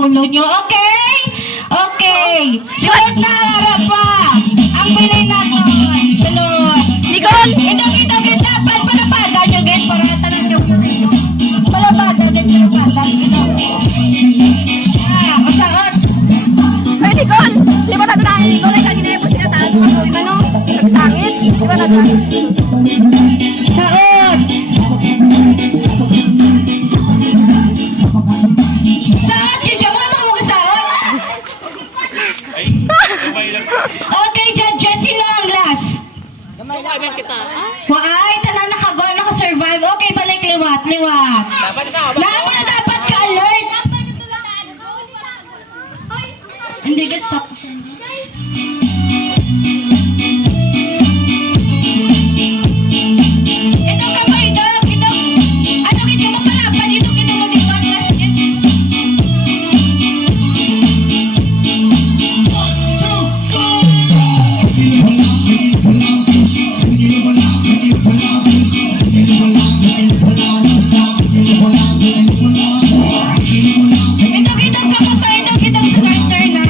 ulo nyo. Okay? Okay. Sunod na harap pa. Ang pinay natin. Sunod. Nicole! Ito, dapat palapadan nyo, get. Paratanan nyo. Palapadan, get. Masaot. Ay, Nicole! Lima na na, Nicole, ay lagi na yung sinatahan mo. Iba no? Nagsangit. Iba na doon. Saot. Saot, yun ka mo makasaot. Okay, judges, sino ang last? Waay, tanan nakagol, nakasurvive. Okay, balik liwat. Lahat mo na dapat ka-alert. Hindi ka stop. Ito ka ba, ito? Ano kita mo palapan? Ito kita mo dito. Ito kita ka mo sa ito kita sa Carter na.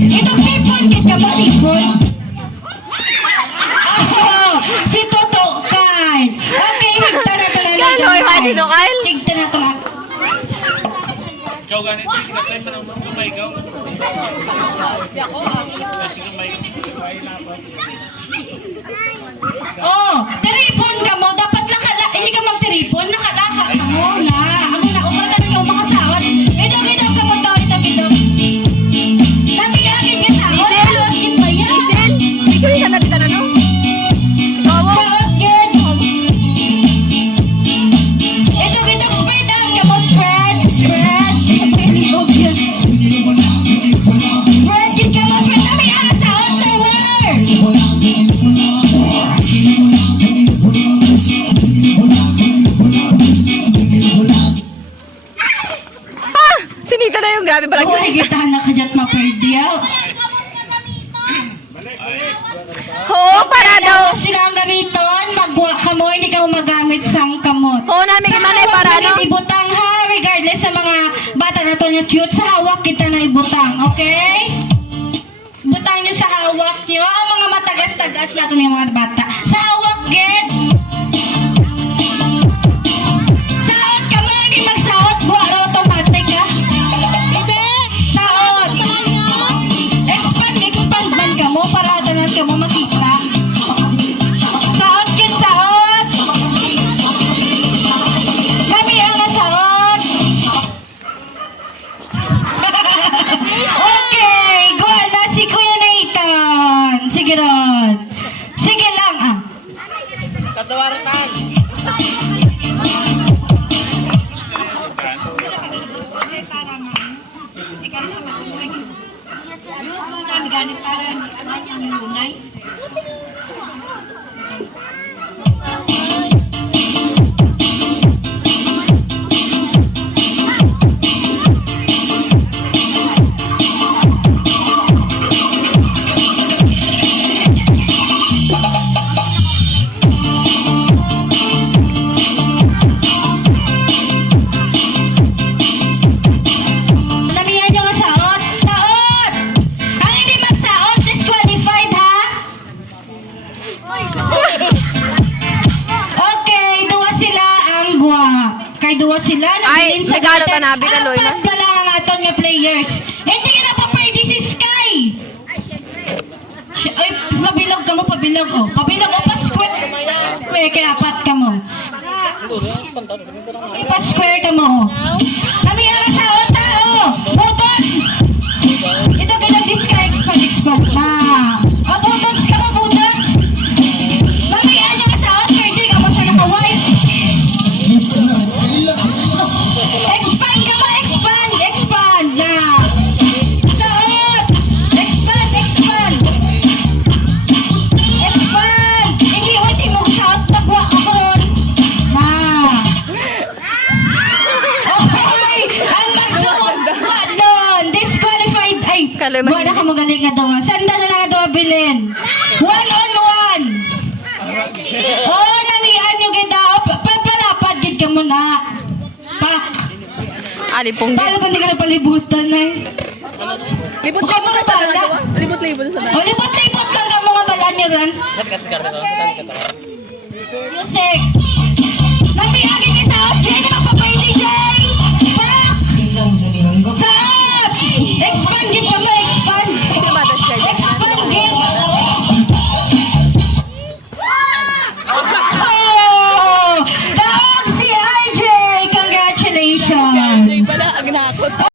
Ito people kita mo people. Oh, si Toto Kyle. Okay, higta na talaga. Kyle, oy, hadi no, Kyle. Higta na to. Ikaw ganito, kinatay pa ng gamay ikaw. Kasi gamay Oh, teripon ka mo. Dapat hindi ka mag-teripon. Nakalaka ka mo na. Ako na, umara na yung makasahod. Idog ka mo to. Idog. Napigagin ka sa ako. Sahod, git ba yan? Listen! Picture isa na kita na no? Ikaw mo? Sahod, git. Idog, spread out ka mo. Spread. Really obvious. Spread, git ka mo. Spread. Nami, sahod, lower. Ah! Sinita na yung grabe pala. Uy, gitahan na ka dyan maperdiyaw. Oo, para daw. Sila ang gamiton, magwa ka mo, hindi ka magamit sang kamot. Oo, namin imanay para ano? Ibutang ha, regardless sa mga bata na to niya cute, sa hawak kita na ibutang, okay? Butang nyo sa hawak nyo, ang mga matagas-tagas na to ng mga bata. Sa hawak, get! Saot ka mo, hindi magsaot, buwaro automatic ha? Saot! Expand man ka mo, para danan ka mo makita. Saot, get, saot! Kami ang nasaot! Okay, go na si Kuya Nathan. Sige Rod. Sige lang ah. Tatawaran. Namihan nyo nga saot. Saot! Ang hindi magsaot, disqualified ha? Okay, duwa sila ang guwa. Kay duwa sila. Ay, regalo pa nabi ka, Loy, na? Apat na lang ang aton nga players. Hindi ka na pa-party si Sky. Ay, pabilog ka mo, pabilog oh. Pabilog oh, pa-square. Square, kinapat ka mo. Pa-square ka mo oh. Namihan nga saot tao. Butos! Ito ka lang expand na. Butos ka mo, butos! Namihan nga saot, Percy ka mo sa naka-white. Expand ka mo, expand na. Saot! Expand! Hindi, wait, mo saot, nagwa ka ko ron. Na. Okay! Ang magsuot! Doon! Disqualified! Ay! Kalay, Wala ka magaling nga doon. Sanda na lang nga doon bilin. 1-on-1! Oh, namihan nyo ganda. Papalapad gid ka muna. Pak! Kalipong. Paano kung hindi ka napalibutan eh? Libot-libot na sa nagawa. Libot-libot na sa O, libot-libot lang ka mga balaniran. Music. Napiyagin isa of Jay na magpapay ni Jay. Pak! Saat! Expand din pa ba? Expand. Sino ba das guys? Expand din. Oh! Daog si IJ! Congratulations! Wala, ang nakot.